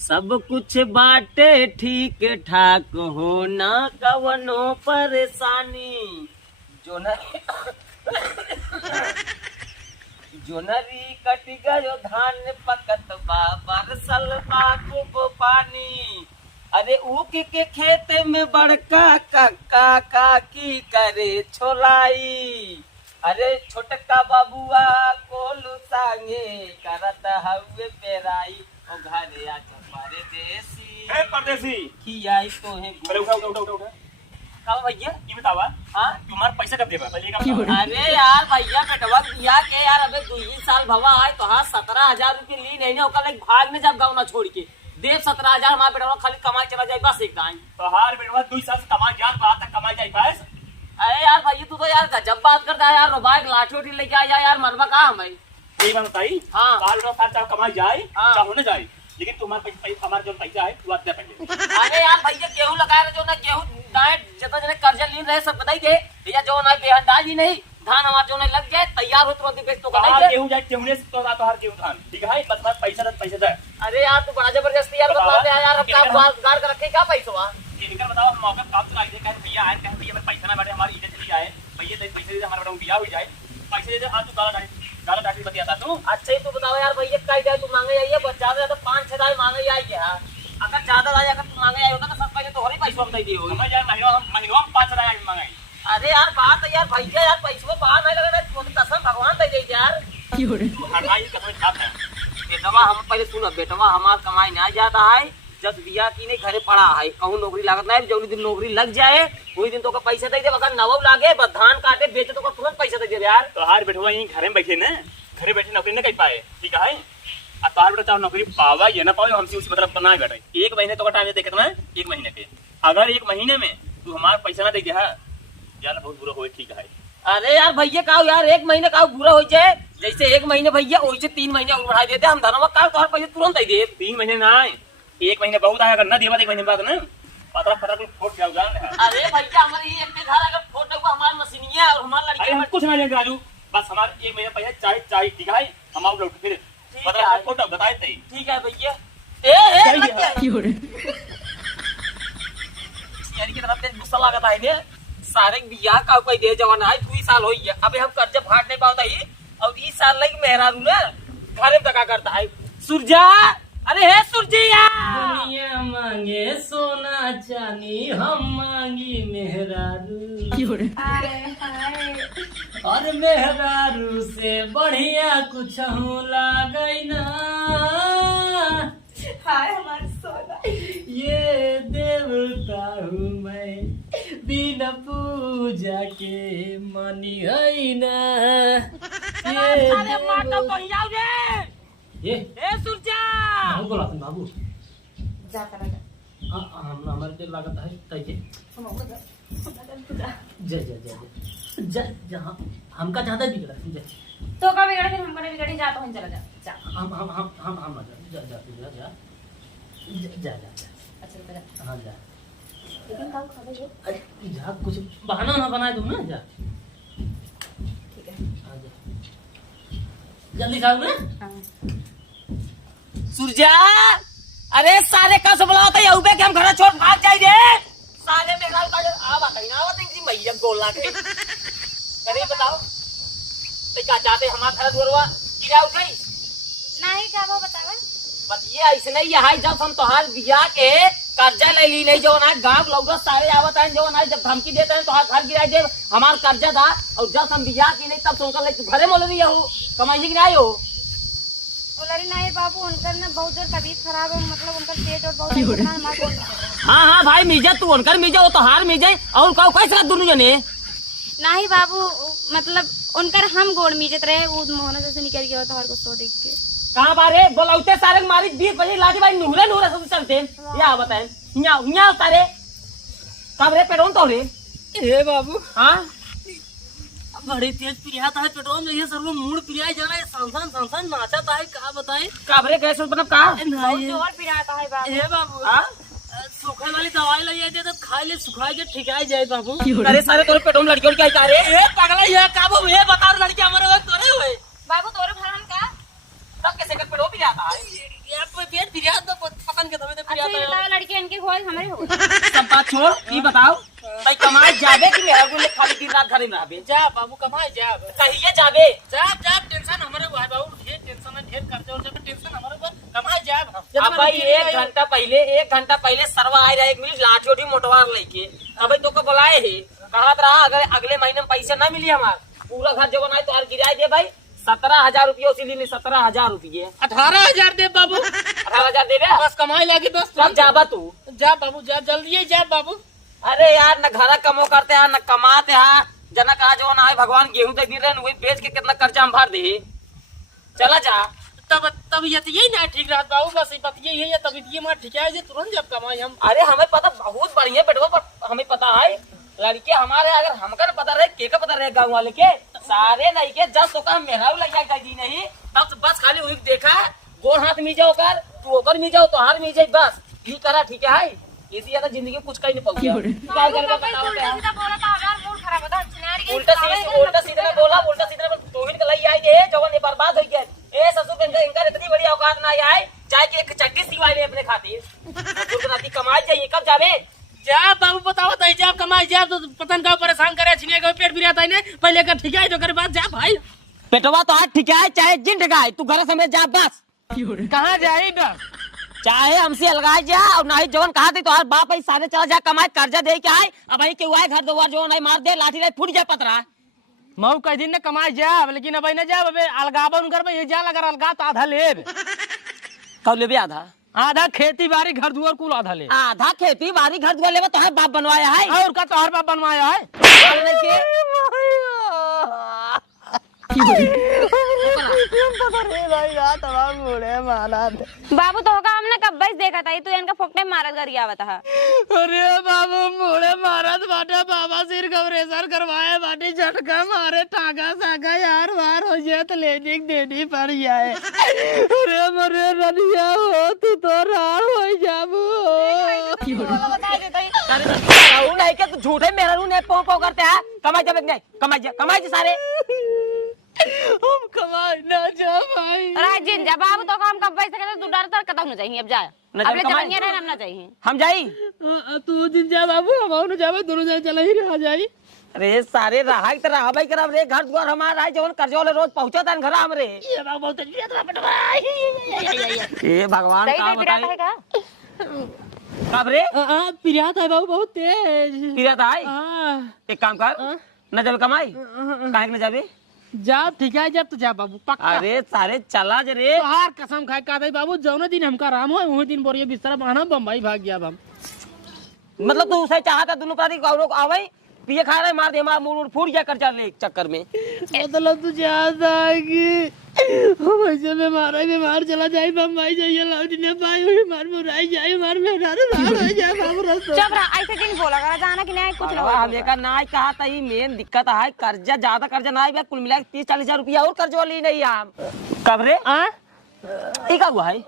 सब कुछ बाटे ठीक ठाक हो ना कवनो परेशानी। जोनरी कट गयो धान पकत बा बरसल बा खूब पानी। अरे ऊख के खेत में बड़का काका काकी करे छोलाई। अरे छोटका बाबुआ कोलू संगे करत हवे पेराई। ओ घरे आ हमारे देसी ए परदेसी खियाई तो है। अरे उठा का भैया ये बतावा हाँ तुम्हार पैसा कब देबा पहले का बतावा। अरे यार भैया बेटवा दिया के यार अबे 2 साल भवा आए तो हाँ 17,000 रुपये ली नहीं ना ओकर भाग में जब गाँव ना छोड़ के देव 17,000 हमारा बेटवा खाली कमाई चला जाए बस एक टाइम। तो हार बेटवा 2 साल से कमा जात बात तक कमा जाई पास। अरे यार भैया तू तो यार गजब बात करता है यार। रोबाइक लाठी उठी लेके आ यार मरवा कहा हमें यही बात बताई। हाँ। साल का खर्चा कमा जाए हाँ। चाहे न जाए लेकिन तुम्हारे पैसा हमारे जो पैसा है तू दे पहले। अरे यार भैया गेहूं लगाए रहे जो ना गेहूं दाए जितना जने कर्जा लीन रहे सब बताई दे भैया जो ना बेहंडाज ही नहीं धान हमारे जो नहीं लग जाए तैयार हो तुरंत बेच तो बताई दे। गेहूं जाए गेहूं से तो हर गेहूं धान ठीक है बस पैसा दे। अरे यार तू बड़ा जबरदस्ती यार बता दे यार अब क्या गाड़ कर रखे क्या पैसा इनका बताओ मौका काम चला दे कहे भैया आए कहे भैया पैसा ना बैठे हमारी इज्जत चली आए भैया दे पैसे दे हमारा बेटा बियाह हो जाए पैसे दे दे। हाँ तू गाला डाटी बतियाता तू। अच्छा ही तू बताओ यार भैया काय जाए तू मांगे जाइए ज्यादा ज्यादा 5-6 मांगे जाए क्या। अगर ज्यादा अगर तू मांगे जाए होगा तो सब पहले तो और ही पैसा हम दे दिए होगी। समझ जाए महीनों हम 5,000 मांगे। अरे यार बात है यार भैया यार पैसा बाहर नहीं लगना तो कसम भगवान दे दे यार। हटाई कसम छाप है बेटवा हम पहले सुन बेटवा हमार कमाई नहीं जाता है जब बिया की नहीं घरे पड़ा है कहूँ नौकरी लागत नहीं जो दिन नौकरी लग जाए वही दिन तो का पैसा दे दे। अगर नवब लागे बस धान काटे बेचे तो तुरंत पैसा दे दे यार। तो हार बेटवा यहीं घर में बैठे ना घरे बैठे नौकरी नहीं कर पाए ठीक है। और तार बेटा चाहे नौकरी पावा या ना पावे हमसे उसी मतलब बनाए बैठे 1 महीने तो का टाइम दे कितना 1 महीने पे अगर 1 महीने में तू हमारा पैसा ना दे दिया यार बहुत बुरा हो ठीक है। अरे यार भैया का यार 1 महीने का बुरा हो जाए जैसे 1 महीने भैया वैसे 3 महीने और बढ़ा देते हम धनवा का तो पैसा तुरंत दे दे। 3 महीने ना 1 महीने बहुत है अगर ना दिया 1 महीने बाद ना पता फोट क्या होगा। अरे भैया हमारे ये एक घर अगर फोटो को हमारी मशीनिया और हमारा अरे लड़की हम कुछ नहीं राजू बस हमारे 1 महीने पैसा चाहे ठीक है हम आप लौट फिर पता फोटो बताए थे ठीक है भैया। ए लग गया यानी की तरफ गुस्सा लागत है ने सारे बियाह का कोई दे जवान है 2 साल हो गया अबे हम कर्जा फाड़ नहीं पाता ही और इस साल लगी मेहरारू ना घरे में दगा करता है। सूरजा अरे हे सूरजिया दुनिया मांगे सोना चांदी हम मांगी मेहरारू। और मेहरारू से बढ़िया कुछ लागई ना हाय हमारा सोना ये देवता हूँ मैं बिना पूजा के मनी है ना। अरे माता बढ़िया रे ए सूरजा हम बोला तुम बाबू जा करा जा हम हमारे दिल लागत है तैके हम हो जा जा जा जा जा जहाँ हमका ज्यादा बिगड़ा जा तो का बिगड़े फिर हमको नहीं बिगड़ी जा तो हम चला जा जा हम जा जा जा जा जा जा जा अच्छा रुक जा हाँ जा लेकिन कल खा दो अरे जा कुछ बहाना ना बनाए तुम ना जा ठीक है हाँ जा जल्दी खाओ ना। हां सूरजा अरे सारे का सब बुलाओ तो उबे के हम घर छोड़ भाग जाए रे साले में गाल का आ बात है ना आवत जी भैया गोल लागे करे बताओ तो क्या चाहते हमारा घर दुरवा गिरा उठ गई नहीं क्या वो बतावा बस ये ऐसे नहीं है जब हम तोहार बिया के कर्जा ले ली नहीं जो ना गांव लोग सारे आवत हैं जो ना जब धमकी देते हैं तो घर गिरा दे हमार कर्जा था और जब हम बिया की नहीं तब सुनकर घरे मोल रही हो कमाई की नहीं हो बोलरी नहीं बाबू उनकर ना बहुत जोर तबीयत खराब है मतलब उनका पेट और बहुत हमारा। हाँ हाँ भाई मिर्जा तू उनकर मिर्जा वो तो हार मिर्जा और कहो कैसे दोनों जने नहीं बाबू मतलब उनकर हम गोड़ मीजत रहे वो मोहना जैसे निकल गया तो हर को सो देख के कहाँ बारे बोलौते सारे मारी 20 बजे लाठी भाई नूरे नूरे सब चलते या बताए यहाँ तारे कब रे पेट्रोल तो रे ए बाबू हाँ बड़ी तेज पिरियाता है पेट्रोल में ये सब लोग मूड पिरिया जा रहा है संसन नाचता है क्या बताए कब रे गैस मतलब कहा बहुत जोर पिराता है बाबू ए बाबू हाँ सूखे वाली दवाई ले जाते तो खा ले सुखाई के ठिकाई जाए बाबू अरे सारे तोरे पेट्रोल लड़कियों क्या कह रहे ए पगला ये काबू ये बता लड़की हमारे वक्त तोरे हुए बाबू तोरे भरन का तब कैसे कर पेट्रोल भी जाता है ये पेट पिरिया तो पकन के ही बताओ लड़के इनके हो हमारे हो सब बात छोड़, ये बताओ भाई कमाए जाबे कि मेरा को खाली दिन रात घरे में रहबे? जा बाबू कमाए जा कहिए जाबे। जा जा टेंशन हमारे हुआ है बाबू, ढेर टेंशन है, ढेर खर्चा और जब टेंशन हमारे ऊपर कमाए जा। अब भाई 1 घंटा पहले सरवा आ रहा है, 1 मिनट लाठी उठी मोटवार लेके अब तो को बुलाए है, कहत रहा अगर अगले महीने में पैसा ना मिली हमार पूरा घर जो बनाए तो हर गिराए दे भाई 17,000 रुपया उसी लिए 17,000 रुपये 18,000 दे बाबू, 18,000 दे दे बस कमाई लागे बस। सब जाबा तू जा बाबू जा जल्दी जा बाबू। अरे यार न घर कमो करते हैं न कमाते हैं, जना कहा जो ना है भगवान गेहूं दे रहे वही बेच के कितना कर्जा हम भर दे। चला जा तब तबीयत यही ना ठीक रहा बाबू, बस बात यही है तबीयत ये मार ठीक है तुरंत जब कमाई हम। अरे हमें पता बहुत बढ़िया बेटवा, पर हमें पता है लड़के हमारे अगर हमका न पता रहे के पता रहे गाँव वाले के सारे नहीं के जब तो काम मेरा लग जाएगा जी नहीं तब बस खाली वही देखा गोर हाथ मी जाओ कर तू होकर मी जाओ तो हार मी जाए बस ठीक करा ठीक है इसी ज्यादा जिंदगी में कुछ कहीं नहीं पहुंचा। उल्टा सीधा में बोला उल्टा सीधा में तोहिन का लई आई है जवन ये बर्बाद हो गया। ए ससुर इनका इतनी बड़ी औकात ना आए चाहे कि एक चट्टी सिवाई ले अपने खातिर ससुर नाती कमाई चाहिए कब जावे। जा बाबू बताओ तो जा कमाई जा तो पतन का परेशान करे छिने को पेट बिराता है पहले कर ठीक है तो कर बात जा भाई पेटवा तो हाथ ठीक है चाहे जिन ठगाए तू घर समेत जा बस। कहाँ जाए ना चाहे हमसे अलगाए जा और ना ही जवन कहा थी तो हर बाप ही सारे चला जा कमाए कर्जा दे के आए अब भाई के घर दो जो नहीं मार दे लाठी लाई फूट जाए पतरा मऊ कई दिन ने कमाई जा लेकिन अब न जा अलगाबा उनकर भाई जा लगा अलगा तो आधा ले कब लेबे आधा खेती बाड़ी घर दुआर कुल आधा ले आधा खेती बाड़ी घर दुआर लेबे तो हर बाप बनवाया है और का तो हर बाप बनवाया है। बाबू तो होगा हमने कब बस देखा था तू इनका फोकटे मारत कर आवत है। अरे बाबू मोड़े मारत बाटे बाबा सिर कवरेसर करवाए बाटे झटका मारे टागा सागा यार वार हो जाए तो लेजिक देनी पड़ जाए। अरे मरे रनिया हो तू तो रार हो जाबू नहीं क्या तू झूठे मेरा ने पो पो करते हैं कमाई जब नहीं कमाई सारे हम कमाई ना जा भाई राजिन जा बाबू तो काम कब पैसे के तू डरता कदम न चाहिए अब जा अपने जवानिया रहना ना चाहिए हम जाई तू दिन जा बाबू हम जावे दोनों जाए चला ही रह जाई। अरे सारे रहा की तरह भाई करब रे घर द्वार हमारा है जवन कर्जा वाले रोज पहुंचता घर हमरे ये बाबू बहुत अच्छी बात भाई ए भगवान का बताए कब रे पिरियात है बाबू बहुत तेज पिरियात है एक काम कर न जाबे कमाई काहे न जाबे जा ठीक है जब तो जा बाबू पक्का। अरे सारे चला जे रे हार कसम खाए का दे बाबू जौन दिन हमका आराम हो वही दिन बोरिए बिस्तर बहाना बम्बई भाग गया हम मतलब तू उसे चाहता दोनों प्राणी गौरव आवे पिए खा रहे मार दे हमारा मुंह फूट गया कर्जा ले चक्कर में मतलब तू चाहता है कि हम ऐसे बीमार चला जाए बम्बई जाइए लौट ने पाई हुई मार मुराई जाए मार मेरा राल हो जाए बाबू रास्ता चुप रहा ऐसे दिन बोला करा जाना कि नहीं कुछ ना हम देखा ना कहा था ही मेन दिक्कत है कर्जा ज्यादा कर्जा ना है कुल मिला 30-40 हजार रुपया और कर्जा ली नहीं हम कब रे ठीक हुआ है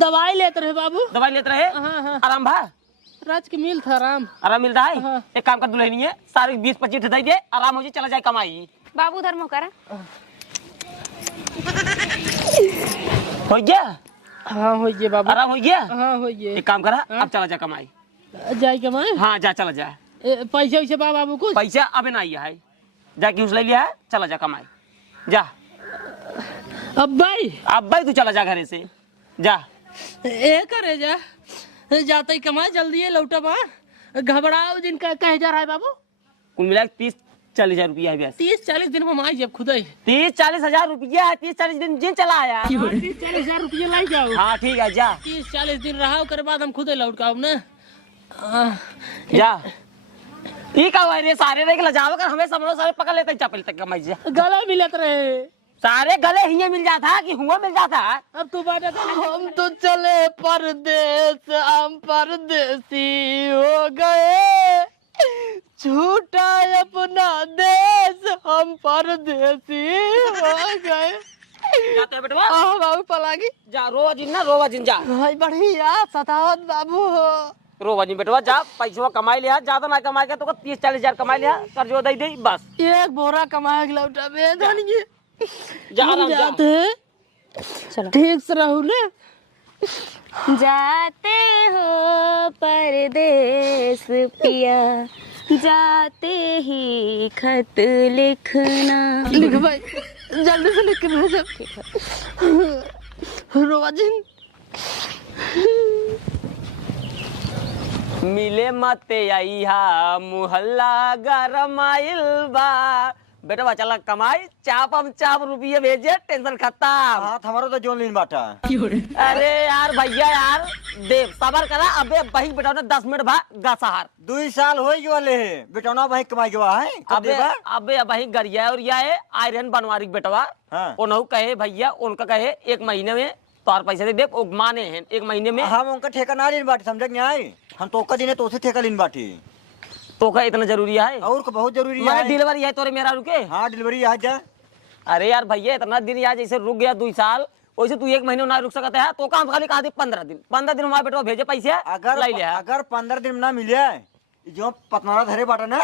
दवाई लेते रहे बाबू दवाई लेते रहे आराम भा राज के मिल था आराम मिलता है एक काम कर दुल्हनी है सारे 20-25 दे दे आराम हो जाए चला जाए कमाई बाबू उधर मुँह करा हो गया हाँ हो गया बाबू आराम हो गया हाँ हो गया एक काम करा अब चला जा कमाई जाए कमाए हाँ जा चला जा पैसे वैसे बाबू कुछ पैसा अबे ना आया है जाके उस ले लिया है चला जा कमाई जा अब भाई तू चला जा घरे से जा ए करे जा जाते ही कमाए जल्दी है लौटा बा घबराओ जिनका कह जा रहा है बाबू कुल मिला 30-40 हजार रुपया है 30-40 दिन में हमारी जब खुद ही 30-40 हजार रुपया है 30-40 दिन जिन चला आया 30-40 हजार रुपया लाई जाओ हाँ ठीक है जा 30-40 दिन रहा कर बाद हम खुद ही लौट का ना जा ठीक है रे सारे रे लजाव कर हमें समझो सारे पकड़ लेते चपल तक कमाई जा गला मिलत रहे सारे गले ही मिल जाता कि हुआ मिल जाता। अब तू बात हम तो चले परदेश हम परदेसी हो गए छूटा अपना देश हम परदेसी हो गए जाते हैं बेटवा बाबू पलागी जा रोवा जिन जा भाई बढ़िया सतावत बाबू रोवा जिन बेटवा जा पैसा कमाई लिया ज्यादा ना कमाई के तो 30-40 हजार कमाई लिया कर्जो दे दे बस एक बोरा कमा के लौटा बे धनिए जा आराम जाते चलो ठीक से रहू ने जाते हो परदेस पिया, जाते ही खत लिखना। लिख भाई, जल्दी से लिख के रोजिन। मिले मत आईहा मुहल्ला गरमाइल बा। बेटा चला कमाई चाप हम चाप रुपये भेजे टेंशन खत्म। हाँ हमारा तो जोन लीन बाटा। अरे यार भैया यार देव सबर करा। अबे भाई बेटा ने 10 मिनट बाद गसार 2 साल हो वाले है बेटा भाई कमाई गवा है। अबे भाई गरिया और या है आयरन बनवारी बेटवा। हाँ। उन्हों कहे भैया उनका कहे 1 महीने में तोर पैसे दे दे माने हैं 1 महीने में। हम उनका ठेका ना लीन बाटी समझ नहीं आई। हम तो का दिन तो उसे ठेका लीन बाटी। तो का इतना जरूरी है और का बहुत जरूरी है है। डिलीवरी है तोरे मेरा रुके। हाँ डिलीवरी आ जा। अरे यार भैया इतना दिन यार जैसे रुक गया 2 साल वैसे तू 1 महीने ना रुक सकता है। तो काम खाली कहा 15 दिन 15 दिन हमारे बेटा भेजे पैसे अगर 15 दिन में ना मिले जो पतनारा धरे बाटा ना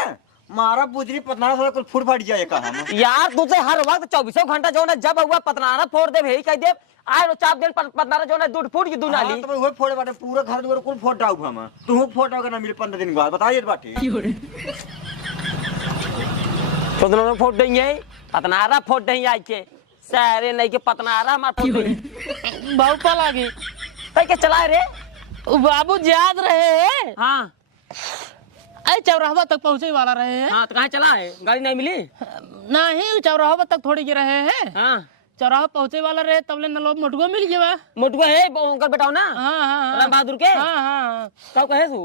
मारा बुजरी पतनारा थोड़ा कुछ फूट फाट जाए कहा यार तुझे हर वक्त 24 घंटा जो है जब हुआ पतनारा फोड़ दे भेज कह दे आए चाप दिन पतनारा जो है दूध फूट की दूना ली। तो वो फोड़े बाटे पूरा घर द्वार कुल फोड़ डाउ हम तू फोड़ डाउ ना मिले 15 दिन बाद बताइए बाटे। तो दोनों फोड़ देंगे पतनारा फोड़ देंगे आई के सारे नहीं के पतनारा हमारा फोड़ देंगे। बहुत पला गई के चला रे बाबू याद रहे। हाँ अरे चौराहा तक पहुँचे वाला रहे हैं। हाँ तो कहाँ चला है गाड़ी नहीं मिली नहीं चौराहा तक थोड़ी के रहे हैं। हाँ चौराहा पहुँचे वाला रहे तब ले नलोब मोटुआ मिल गया। मोटुआ है उनका बेटा ना। हाँ राम बहादुर के। हाँ कब कहे तू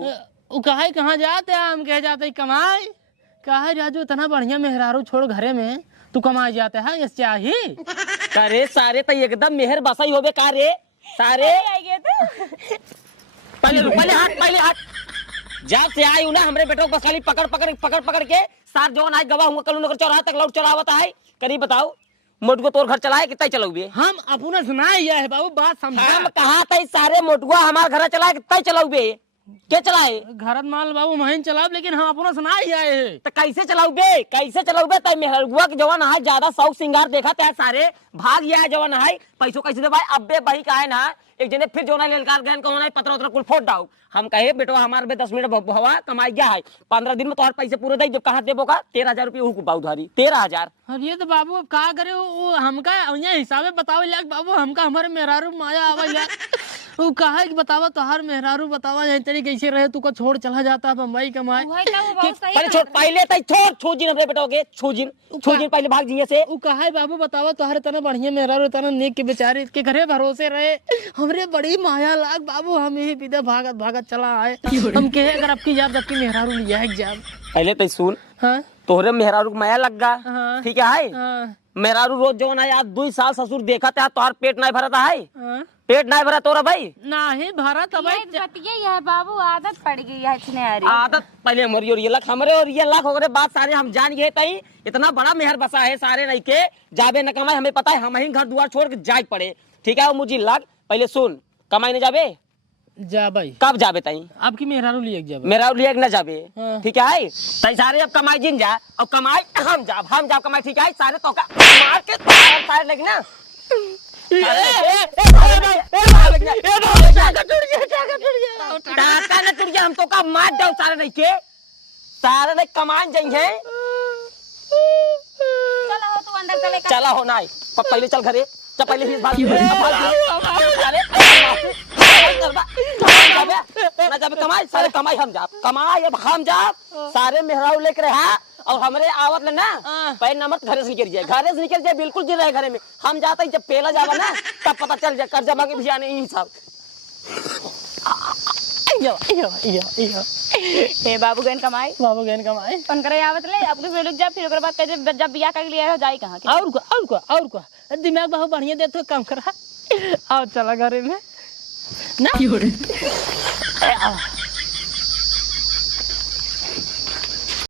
वो कहा कहाँ जाते हैं हम कह जाते कमाई कहा राजू इतना बढ़िया मेहरारू छोड़ घरे में तू कमाई जाते है ये चाहिए। अरे सारे तो एकदम मेहर बसाई होबे का रे सारे पहले हाथ जब से आई ना हमरे बेटो बस खाली पकड़ के सार जो ना गवा हुआ कल नगर चौराहा तक लौट चलावता है। करीब बताओ मोटुआ तोर घर चलाए कितना चलाओगे। हम अपना सुनाया है बाबू बात समझा। हम कहा था सारे मोटुआ हमारे घर चलाए कितना चलाओगे क्या चलाए घर माल बाबू महीन चलाओ लेकिन हम अपना सुनाया है। तो कैसे चलाओगे तब मेहरुआ के जवान है ज्यादा शौक सिंगार देखा था सारे भाग गया है जवान है पैसों कैसे दे भाई अब्बे भाई का है ना एक जने फिर जो ना लेलकार गहन को पत्र उतर कुल फोड़ डाउ। हम कहे बेटो हमारे में 10 मिनट हवा कमाई गया है 15 दिन में तो हर पैसे पूरे दे जब कहाँ देबो का 13,000 रुपये बाउधारी 13,000। ये तो बाबू अब क्या करे वो हमका हिसाबे बताओ यार बाबू हमका हमारे मेहरारू माया आवा यार वो कहा कि बतावा तो हर मेहरारू बतावा यही तरी कैसे रहे तू को छोड़ चला जाता बम्बई कमाए। पहले छोड़ छोजिन हमरे बेटोगे छोजिन पहले भाग जिए से वो कहा बाबू बतावा तो हर इतना बढ़िया मेहरारू इतना नेक के बेचारे के घरे भरोसे रहे हमरे बड़ी माया लाग बाबू हम यही विदा भागत चला आए। हम कहे अगर आपकी याद आपकी मेहरारू लिया है एग्जाम पहले तो सुन। हाँ तोहरे मेहरारू माया लग गा। हाँ। ठीक है हाँ। मेहरारू रोज जो ना यार 2 साल ससुर देखा था तोहर पेट नहीं भरता है। हाँ। पेट नहीं भरा तोरा भाई नहीं भरा तब है बाबू आदत पड़ गई है इतने आदत पहले हमारी और ये लाख हमारे और ये लाख हो गए बात सारे हम जान गए तई इतना बड़ा मेहर बसा है सारे नहीं के जाबे न कमाए हमें पता है हम ही घर द्वार छोड़ के जाए पड़े। ठीक है मुझे लाख पहले सुन कमाई न जाबे जा भाई कब जाबे तई आपकी मेहरारू लिए जाबे मेहरारू लिए न जाबे। हाँ। ठीक है तई सारे अब कमाई जिन जा अब कमाई हम जाब कमाई। ठीक है सारे तो का मार के सारे लेकिन ना हम तो का मार जाओ सारे नहीं के सारे नहीं कमान जाएंगे। चला हो ना पहले चल घरे चल पहले ही जब कमाई सारे कमाई हम जाब कमाई अब हम जाब सारे मेहरारू लेकर रहा और हमारे आवत लेना पैर नमक घरे से निकल जाए बिल्कुल जी रहे घरे में हम जाते जब पेला जावा ना तब पता चल जाए कर जमा के भी आने ही सब। हे बाबू गहन कमाई उनकर आवत ले अब कुछ रुक जा फिर ओकर बाद कहे जब बियाह कर लिया हो जाई कहां और को दिमाग बहुत बढ़िया दे तो काम करा आओ चला घरे में ना